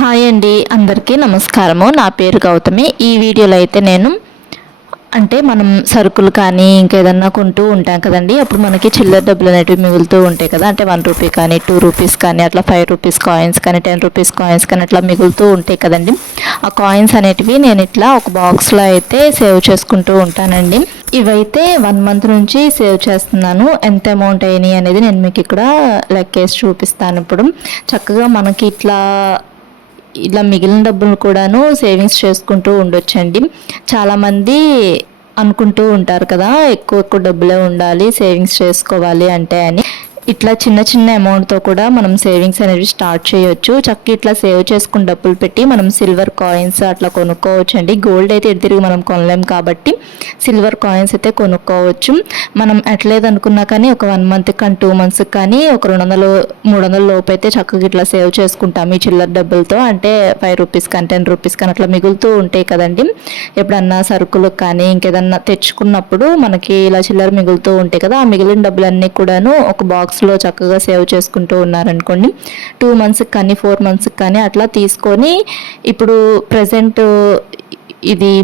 Hi అండి, అందరికీ నమస్కారము. నా పేరు గౌతమి. ఈ వీడియోలో అయితే నేను మనం సరుకులు కానీ ఇంకేదన్నా కొంటూ ఉంటాం కదండి. అప్పుడు మనకి చిల్లర డబ్బులు అనేటివి మిగులుతూ ఉంటాయి కదా. అంటే 1 రూపీ కానీ 2 రూపీస్ కానీ అట్లా 5 రూపీస్ కాయిన్స్ కానీ 10 రూపీస్ కాయిన్స్ కానీ అట్లా మిగులుతూ ఉంటాయి కదండి. ఆ కాయిన్స్ అనేటివి నేను ఇట్లా ఒక బాక్స్లో అయితే సేవ్ చేసుకుంటూ ఉంటానండి. ఇవైతే 1 మంత్ నుంచి సేవ్ చేస్తున్నాను. ఎంత అమౌంట్ అయినాయి అనేది నేను మీకు ఇక్కడ లెక్కేసి చూపిస్తాను. ఇప్పుడు చక్కగా మనకి ఇలా మిగిలిన డబ్బులు కూడాను సేవింగ్స్ చేసుకుంటూ ఉండొచ్చండి. చాలామంది అనుకుంటూ ఉంటారు కదా, ఎక్కువ డబ్బులే ఉండాలి సేవింగ్స్ చేసుకోవాలి అంటే అని. ఇట్లా చిన్న చిన్న అమౌంట్తో కూడా మనం సేవింగ్స్ అనేవి స్టార్ట్ చేయొచ్చు. చక్కగా ఇట్లా సేవ్ చేసుకుని డబ్బులు పెట్టి మనం సిల్వర్ కాయిన్స్ అట్లా కొనుక్కోవచ్చు అండి. గోల్డ్ అయితే తిరిగి మనం కొనలేం కాబట్టి సిల్వర్ కాయిన్స్ అయితే కొనుక్కోవచ్చు. మనం ఎట్లేదనుకున్నా కానీ ఒక 1 మంత్ కానీ 2 మంత్స్కి కానీ ఒక 200-300 లోపు అయితే చక్కగా ఇట్లా సేవ్ చేసుకుంటాం ఈ చిల్లర డబ్బులతో. అంటే 5 రూపీస్ కానీ 10 రూపీస్ కానీ అట్లా మిగులుతూ ఉంటాయి కదండి. ఎప్పుడన్నా సరుకులకు కానీ ఇంకేదన్నా తెచ్చుకున్నప్పుడు మనకి ఇలా చిల్లర మిగులుతూ ఉంటాయి కదా. ఆ మిగిలిన డబ్బులన్నీ కూడాను ఒక బాక్స్లో చక్కగా సేవ్ చేసుకుంటూ ఉన్నారనుకోండి, 2 మంత్స్కి కానీ 4 మంత్స్కి కానీ అట్లా తీసుకొని, ఇప్పుడు ప్రజెంట్ ఇది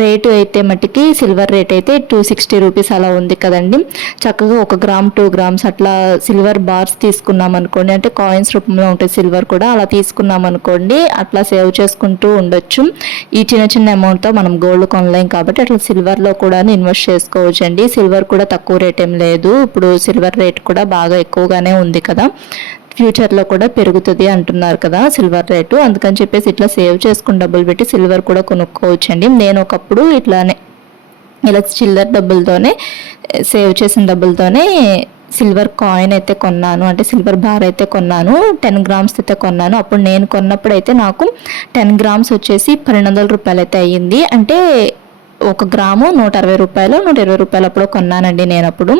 రేటు అయితే మట్టికి సిల్వర్ రేట్ అయితే 260 రూపీస్ అలా ఉంది కదండి. చక్కగా 1 గ్రామ్ 2 గ్రామ్స్ అట్లా సిల్వర్ బార్స్ తీసుకున్నాం అనుకోండి, అంటే కాయిన్స్ రూపంలో ఉంటుంది సిల్వర్ కూడా, అలా తీసుకున్నాం అనుకోండి అట్లా సేవ్ చేసుకుంటూ ఉండొచ్చు. ఈ చిన్న చిన్న అమౌంట్తో మనం గోల్డ్ కొనలేం కాబట్టి అట్లా సిల్వర్లో కూడా ఇన్వెస్ట్ చేసుకోవచ్చు అండి. సిల్వర్ కూడా తక్కువ రేట్ ఏం లేదు, ఇప్పుడు సిల్వర్ రేట్ కూడా బాగా ఎక్కువగానే ఉంది కదా. ఫ్యూచర్లో కూడా పెరుగుతుంది అంటున్నారు కదా సిల్వర్ రేటు. అందుకని చెప్పేసి ఇట్లా సేవ్ చేసుకుని డబ్బులు పెట్టి సిల్వర్ కూడా కొనుక్కోవచ్చండి. నేను ఒకప్పుడు ఇలా చిల్లర డబ్బులతోనే సేవ్ చేసిన డబ్బులతోనే సిల్వర్ కాయిన్ అయితే కొన్నాను, అంటే సిల్వర్ బార్ అయితే కొన్నాను. 10 గ్రామ్స్ అయితే కొన్నాను. అప్పుడు నేను కొన్నప్పుడు అయితే నాకు 10 గ్రామ్స్ వచ్చేసి 1200 రూపాయలు అయితే అయ్యింది. అంటే 1 గ్రాము 160 రూపాయలు 120 రూపాయలు అప్పుడు కొన్నానండి నేను అప్పుడు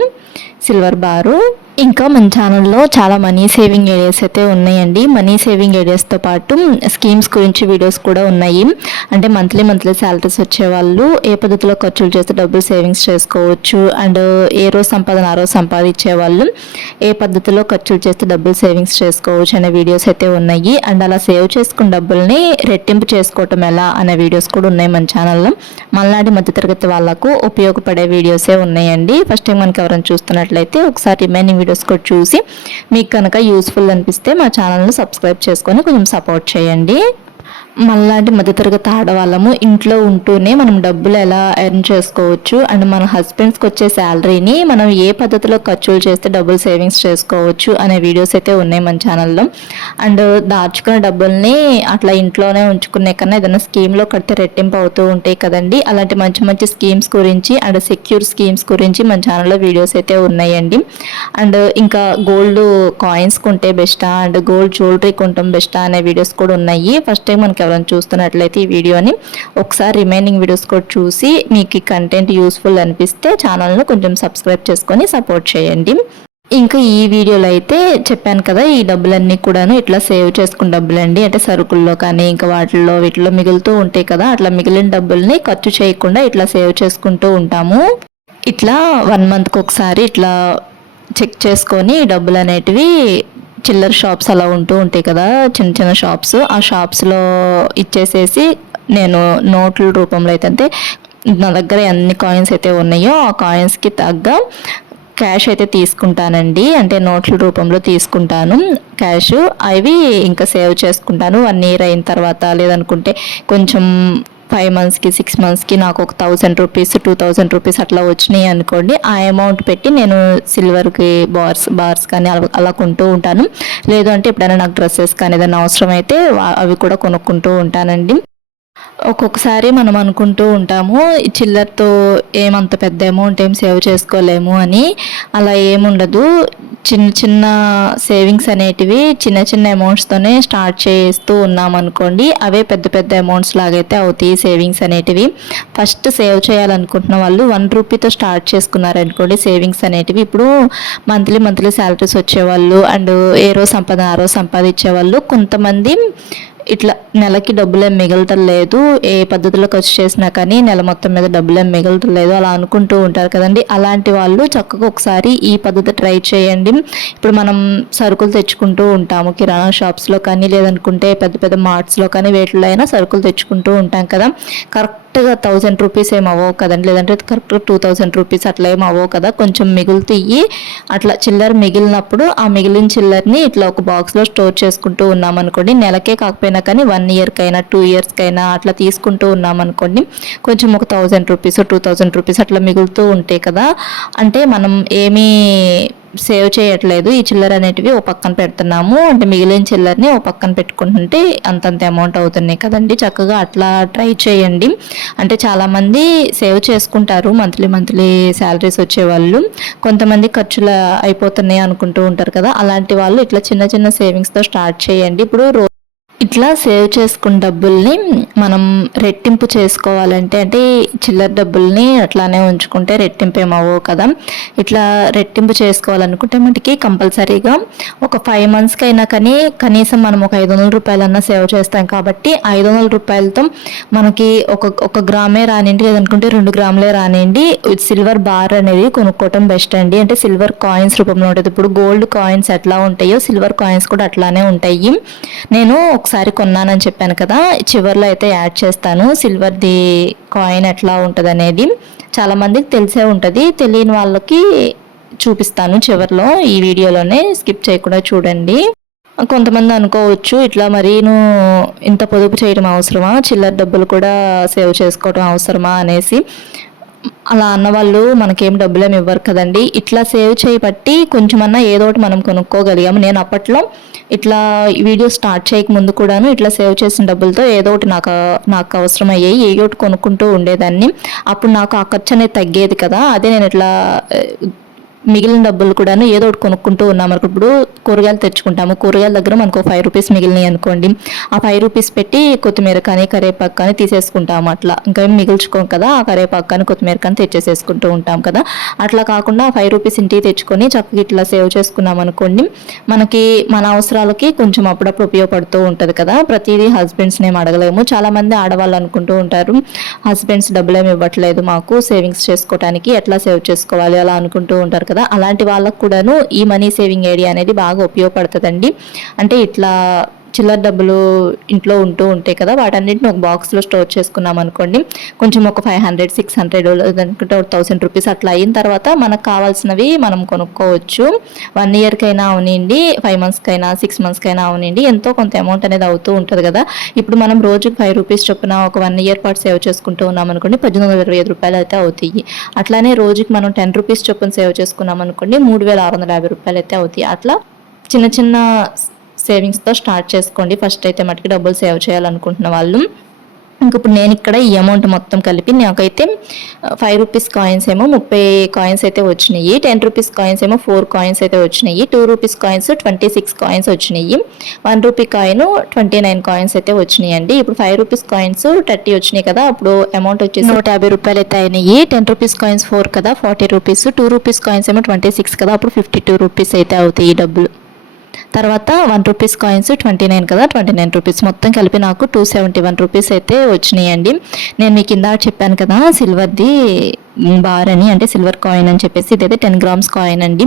సిల్వర్ బారు. ఇంకా మన ఛానల్లో చాలా మనీ సేవింగ్ ఏరియాస్ అయితే ఉన్నాయండి. మనీ సేవింగ్ ఏరియాస్తో పాటు స్కీమ్స్ గురించి వీడియోస్ కూడా ఉన్నాయి. అంటే మంత్లీ శాలరీస్ వచ్చేవాళ్ళు ఏ పద్ధతిలో ఖర్చులు చేస్తే డబ్బులు సేవింగ్స్ చేసుకోవచ్చు, అండ్ ఏ రోజు సంపాదన ఆ రోజు సంపాదించే వాళ్ళు ఏ పద్ధతిలో ఖర్చులు చేస్తే డబ్బులు సేవింగ్స్ చేసుకోవచ్చు అనే వీడియోస్ అయితే ఉన్నాయి. అండ్ అలా సేవ్ చేసుకున్న డబ్బుల్ని రెట్టింపు చేసుకోవటం ఎలా అనే వీడియోస్ కూడా ఉన్నాయి మన ఛానల్లో. మళ్ళాంటి మధ్యతరగతి వాళ్ళకు ఉపయోగపడే వీడియోసే ఉన్నాయండి. ఫస్ట్ టైం మనకి ఎవరైనా చూస్తున్నట్లయితే ఒకసారి రిమైనింగ్ వీడియోస్ కూడా చూసి మీకు కనుక యూస్ఫుల్ అనిపిస్తే మా ఛానల్ని సబ్స్క్రైబ్ చేసుకొని కొంచెం సపోర్ట్ చేయండి. మనలాంటి మధ్యతరగతి ఆడవాళ్ళము ఇంట్లో ఉంటూనే మనం డబ్బులు ఎలా ఎర్న్ చేసుకోవచ్చు, అండ్ మన హస్బెండ్స్కి వచ్చే శాలరీని మనం ఏ పద్ధతిలో ఖర్చులు చేస్తే డబ్బులు సేవింగ్స్ చేసుకోవచ్చు అనే వీడియోస్ అయితే ఉన్నాయి మన ఛానల్లో. అండ్ దాచుకున్న డబ్బుల్ని అట్లా ఇంట్లోనే ఉంచుకునే కన్నా ఏదైనా స్కీమ్లో కడితే రెట్టింపు అవుతూ ఉంటాయి కదండి. అలాంటి మంచి మంచి స్కీమ్స్ గురించి అండ్ సెక్యూర్ స్కీమ్స్ గురించి మన ఛానల్లో వీడియోస్ అయితే ఉన్నాయండి. అండ్ ఇంకా గోల్డ్ కాయిన్స్ కొంటే బెస్టా అండ్ గోల్డ్ జ్యువెలరీ కొంటాం బెస్టా అనే వీడియోస్ కూడా ఉన్నాయి. ఫస్ట్ టైం మనకి ఎవరైనా చూస్తున్నట్లయితే ఈ వీడియోని ఒకసారి రిమైనింగ్ వీడియోస్ కూడా చూసి మీకు ఈ కంటెంట్ యూస్ఫుల్ అనిపిస్తే ఛానల్ను కొంచెం సబ్స్క్రైబ్ చేసుకొని సపోర్ట్ చేయండి. ఇంకా ఈ వీడియోలో అయితే చెప్పాను కదా, ఈ డబ్బులన్నీ కూడాను ఇట్లా సేవ్ చేసుకున్న డబ్బులండి. అంటే సరుకుల్లో కానీ ఇంకా వీటిలో మిగులుతూ ఉంటాయి కదా, అట్లా మిగిలిన డబ్బుల్ని ఖర్చు చేయకుండా ఇట్లా సేవ్ చేసుకుంటూ ఉంటాము. ఇట్లా 1 మంత్కి ఒకసారి ఇట్లా చెక్ చేసుకొని డబ్బులు అనేటివి చిల్లర షాప్స్ అలా ఉంటూ ఉంటాయి కదా, చిన్న చిన్న షాప్స్, ఆ షాప్స్లో ఇచ్చేసేసి నేను నోట్ల రూపంలో అయితే అంటే నా దగ్గర ఎన్ని కాయిన్స్ అయితే ఉన్నాయో ఆ కాయిన్స్కి తగ్గ క్యాష్ అయితే తీసుకుంటానండి. అంటే నోట్ల రూపంలో తీసుకుంటాను క్యాష్. అవి ఇంకా సేవ్ చేసుకుంటాను 1 ఇయర్ అయిన తర్వాత. లేదనుకుంటే కొంచెం 5 మంత్స్కి 6 మంత్స్కి నాకు ఒక 1000 రూపీస్ 2000 రూపీస్ అట్లా వచ్చినాయి అనుకోండి, ఆ అమౌంట్ పెట్టి నేను సిల్వర్కి బార్స్ కానీ అలా కొంటూ ఉంటాను. లేదు అంటే ఎప్పుడైనా నాకు డ్రెస్సెస్ కానీ ఏదైనా అవసరం అయితే అవి కూడా కొనుక్కుంటూ ఉంటానండి. ఒక్కొక్కసారి మనం అనుకుంటూ ఉంటాము చిల్లరతో ఏమంత పెద్ద అమౌంట్ ఏం సేవ్ చేసుకోలేము అని. అలా ఏముండదు. చిన్న చిన్న సేవింగ్స్ అనేటివి చిన్న చిన్న అమౌంట్స్తోనే స్టార్ట్ చేస్తూ ఉన్నాం అనుకోండి, అవే పెద్ద పెద్ద అమౌంట్స్ లాగైతే అవుతాయి సేవింగ్స్ అనేటివి. ఫస్ట్ సేవ్ చేయాలనుకుంటున్న వాళ్ళు 1 రూపీతో స్టార్ట్ చేసుకున్నారనుకోండి సేవింగ్స్ అనేటివి. ఇప్పుడు మంత్లీ శాలరీస్ వచ్చేవాళ్ళు అండ్ ఏ రోజు సంపాదన ఆ రోజు సంపాదించే వాళ్ళు కొంతమంది ఇట్లా నెలకి డబ్బులేం మిగలటం లేదు, ఏ పద్ధతిలో ఖర్చు చేసినా కానీ నెల మొత్తం మీద డబ్బులేం మిగలటం లేదు అలా అనుకుంటూ ఉంటారు కదండి. అలాంటి వాళ్ళు చక్కగా ఒకసారి ఈ పద్ధతి ట్రై చేయండి. ఇప్పుడు మనం సరుకులు తెచ్చుకుంటూ ఉంటాము కిరాణా షాప్స్లో కానీ, లేదనుకుంటే పెద్ద పెద్ద మార్ట్స్లో కానీ, వేటిలో అయినా సరుకులు తెచ్చుకుంటూ ఉంటాం కదా. కరెక్ట్గా 1000 రూపీస్ ఏం అవ్వవు కదండి, లేదంటే కరెక్ట్గా 2000 రూపీస్ అట్లా ఏం అవ్వవు కదా. కొంచెం మిగులుతాయి. అట్లా చిల్లర మిగిలినప్పుడు ఆ మిగిలిన చిల్లరని ఇట్లా ఒక బాక్స్లో స్టోర్ చేసుకుంటూ ఉన్నామనుకోండి, నెలకే కాకపోయినా కానీ 1 ఇయర్కైనా 2 ఇయర్స్కైనా అట్లా తీసుకుంటూ ఉన్నామనుకోండి, కొంచెం ఒక 1000 రూపీస్ 2000 రూపీస్ అట్లా మిగులుతూ ఉంటాయి కదా. అంటే మనం ఏమీ సేవ్ చేయట్లేదు, ఈ చిల్లర అనేటివి ఓ పక్కన పెడుతున్నాము, అంటే మిగిలిన చిల్లరని ఓ పక్కన పెట్టుకుంటుంటే అంతంత అమౌంట్ అవుతున్నాయి కదండి. చక్కగా అట్లా ట్రై చేయండి. అంటే చాలామంది సేవ్ చేసుకుంటారు మంత్లీ శాలరీస్ వచ్చేవాళ్ళు, కొంతమంది ఖర్చులు అయిపోతున్నాయి అనుకుంటూ ఉంటారు కదా. అలాంటి వాళ్ళు ఇట్లా చిన్న చిన్న సేవింగ్స్తో స్టార్ట్ చేయండి. ఇప్పుడు ఇట్లా సేవ్ చేసుకున్న డబ్బుల్ని మనం రెట్టింపు చేసుకోవాలంటే, అంటే చిల్లర డబ్బుల్ని అట్లానే ఉంచుకుంటే రెట్టింపు ఏమవ్వవు కదా. ఇట్లా రెట్టింపు చేసుకోవాలనుకుంటే మనకి కంపల్సరీగా ఒక 5 మంత్స్కి అయినా కానీ కనీసం మనం ఒక 500 రూపాయలన్నా సేవ్ చేస్తాం కాబట్టి 500 రూపాయలతో మనకి ఒక గ్రామే రానివ్వండి, లేదనుకుంటే 2 గ్రాములే రానివ్వండి, సిల్వర్ బార్ అనేది కొనుక్కోవటం బెస్ట్ అండి. అంటే సిల్వర్ కాయిన్స్ రూపంలో ఉంటుంది. ఇప్పుడు గోల్డ్ కాయిన్స్ ఎట్లా ఉంటాయో సిల్వర్ కాయిన్స్ కూడా అట్లానే ఉంటాయి. నేను ఒకసారి కొన్నానని చెప్పాను కదా, చివర్లో అయితే యాడ్ చేస్తాను సిల్వర్ది కాయిన్ ఎట్లా ఉంటుంది అనేది. చాలామందికి తెలిసే ఉంటుంది, తెలియని వాళ్ళకి చూపిస్తాను చివర్లో, ఈ వీడియోలోనే స్కిప్ చేయకుండా చూడండి. కొంతమంది అనుకోవచ్చు, ఇట్లా మరీను ఇంత పొదుపు చేయడం అవసరమా, చిల్లర డబ్బులు కూడా సేవ్ చేసుకోవడం అవసరమా అనేసి. అలా అన్నవాళ్ళు మనకేం డబ్బులేమి ఇవ్వరు కదండి. ఇట్లా సేవ్ చేయబట్టి కొంచెమన్నా ఏదో ఒకటి మనం కొనుక్కోగలిగాము. నేను అప్పట్లో ఇట్లా వీడియో స్టార్ట్ చేయక ముందు కూడాను ఇట్లా సేవ్ చేసిన డబ్బులతో ఏదో ఒకటి నాకు అవసరమయ్యాయి, ఏదో ఒకటి కొనుక్కుంటూ ఉండేదాన్ని. అప్పుడు నాకు ఆ ఖర్చు అనేది తగ్గేది కదా. అదే నేను ఇట్లా మిగిలిన డబ్బులు కూడాను ఏదో ఒకటి కొనుక్కుంటూ ఉన్నాం. ఇప్పుడు కూరగాయలు తెచ్చుకుంటాము, కూరగాయల దగ్గర మనకు 5 రూపీస్ మిగిలినాయి అనుకోండి, ఆ 5 రూపీస్ పెట్టి కొత్తిమీర కానీ కరివేపాకు కానీ తీసేసుకుంటాము. అట్లా ఇంకా మిగిల్చుకోం కదా, ఆ కరివేపాకు కానీ కొత్తిమీర కానీ తెచ్చేసేసుకుంటూ ఉంటాం కదా. అట్లా కాకుండా 5 రూపీస్ ఇంటికి తెచ్చుకొని చక్కగా ఇట్లా సేవ్ చేసుకున్నాం అనుకోండి, మనకి మన అవసరాలకి కొంచెం అప్పుడప్పుడు ఉపయోగపడుతూ ఉంటుంది కదా. ప్రతిదీ హస్బెండ్స్ని ఏం అడగలేము. చాలామంది ఆడవాళ్ళు అనుకుంటూ ఉంటారు, హస్బెండ్స్ డబ్బులు ఏమి ఇవ్వట్లేదు మాకు సేవింగ్స్ చేసుకోవడానికి, ఎట్లా సేవ్ చేసుకోవాలి అలా అనుకుంటూ ఉంటారు కదా. అలాంటి వాళ్ళకు కూడాను ఈ మనీ సేవింగ్ ఐడియా అనేది బాగా ఉపయోగపడుతుందండి. అంటే ఇట్లా చిల్లర డబ్బులు ఇంట్లో ఉంటూ ఉంటాయి కదా, వాటన్నిటిని ఒక బాక్స్లో స్టోర్ చేసుకున్నాం అనుకోండి, కొంచెం ఒక 500 600 అనుకుంటే 1000 రూపీస్ అట్లా అయిన తర్వాత మనకు కావాల్సినవి మనం కొనుక్కోవచ్చు. 1 ఇయర్కైనా అవనండి, 5 మంత్స్కైనా 6 మంత్స్కైనా అవనండి, ఎంతో కొంత అమౌంట్ అనేది అవుతూ ఉంటుంది కదా. ఇప్పుడు మనం రోజుకి 5 రూపీస్ చొప్పున ఒక 1 ఇయర్ పాటు సేవ్ చేసుకుంటూ ఉన్నాం అనుకోండి, 1825 రూపాయలు అయితే అవుతాయి. అట్లానే రోజుకి మనం 10 రూపీస్ చొప్పున సేవ్ చేసుకున్నాం అనుకోండి, 3650 రూపాయలు అయితే అవుతాయి. అట్లా చిన్న చిన్న సేవింగ్స్తో స్టార్ట్ చేసుకోండి ఫస్ట్ అయితే మటుకు, డబ్బులు సేవ్ చేయాలనుకుంటున్న వాళ్ళు. ఇంక ఇప్పుడు నేను ఇక్కడ ఈ అమౌంట్ మొత్తం కలిపి నాకైతే 5 రూపీస్ కాయిన్స్ ఏమో 30 కాయిన్స్ అయితే వచ్చినాయి, 10 రూపీస్ కాయిన్స్ ఏమో 4 కాయిన్స్ అయితే వచ్చినాయి, 2 రూపీస్ కాయిన్స్ 26 కాయిన్స్ వచ్చినాయి, 1 రూపీ కాయిన్ 29 కాయిన్స్ అయితే వచ్చినాయి అండి. ఇప్పుడు 5 రూపీస్ కాయిన్స్ 30 వచ్చినాయి కదా, అప్పుడు అమౌంట్ వచ్చేసి 150 రూపాయలు అయితే అయినాయి. 10 రూపీస్ కాయిన్స్ 4 కదా 40 రూపీస్, 2 రూపీస్ కాయిన్స్ ఏమో 26 కదా, అప్పుడు 52 రూపీస్ అయితే అవుతాయి ఈ డబ్బులు. తర్వాత 1 రూపీస్ కాయిన్స్ 29 కదా, 29 రూపీస్, మొత్తం కలిపి నాకు 271 రూపీస్ అయితే వచ్చినాయండి. నేను మీకు కింద చెప్పాను కదా సిల్వర్ది బార్ అని, అంటే సిల్వర్ కాయిన్ అని చెప్పేసి, ఇదైతే 10 గ్రామ్స్ కాయిన్ అండి.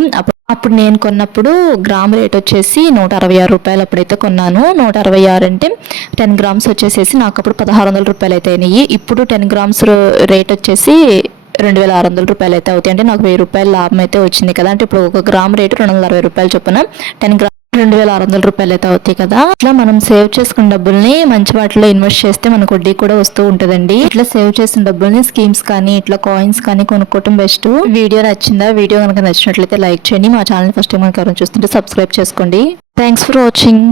అప్పుడు నేను కొన్నప్పుడు గ్రామ్ రేట్ వచ్చేసి 166 రూపాయలు అప్పుడైతే కొన్నాను. 166 అంటే 10 గ్రామ్స్ వచ్చేసేసి నాకు అప్పుడు 1600 రూపాయలు అయితే అయినాయి. ఇప్పుడు 10 గ్రామ్స్ రేట్ వచ్చేసి 2600 రూపాయలు అయితే అవుతాయి. అంటే నాకు 1000 రూపాయల లాభం అయితే వచ్చింది కదా. అంటే ఇప్పుడు ఒక గ్రామ్ రేటు 260 రూపాయలు చొప్పున 10 గ్రామ్ 2600 రూపాయలు అయితే అవుతాయి కదా. ఇట్లా మనం సేవ్ చేసుకున్న డబ్బుల్ని మంచి వాటిలో ఇన్వెస్ట్ చేస్తే మనకు వడ్డీ కూడా వస్తూ ఉంటుందండి. ఇట్లా సేవ్ చేసిన డబ్బుల్ని స్కీమ్స్ కానీ ఇట్లా కాయిన్స్ కానీ కొనుక్కోవటం బెస్ట్. వీడియో నచ్చిందా? వీడియో కనుక నచ్చినట్లయితే లైక్ చేయండి. మా ఛానల్ ఫస్ట్ టైం కనుక చూస్తుంటే సబ్స్క్రైబ్ చేసుకోండి. Thanks for watching.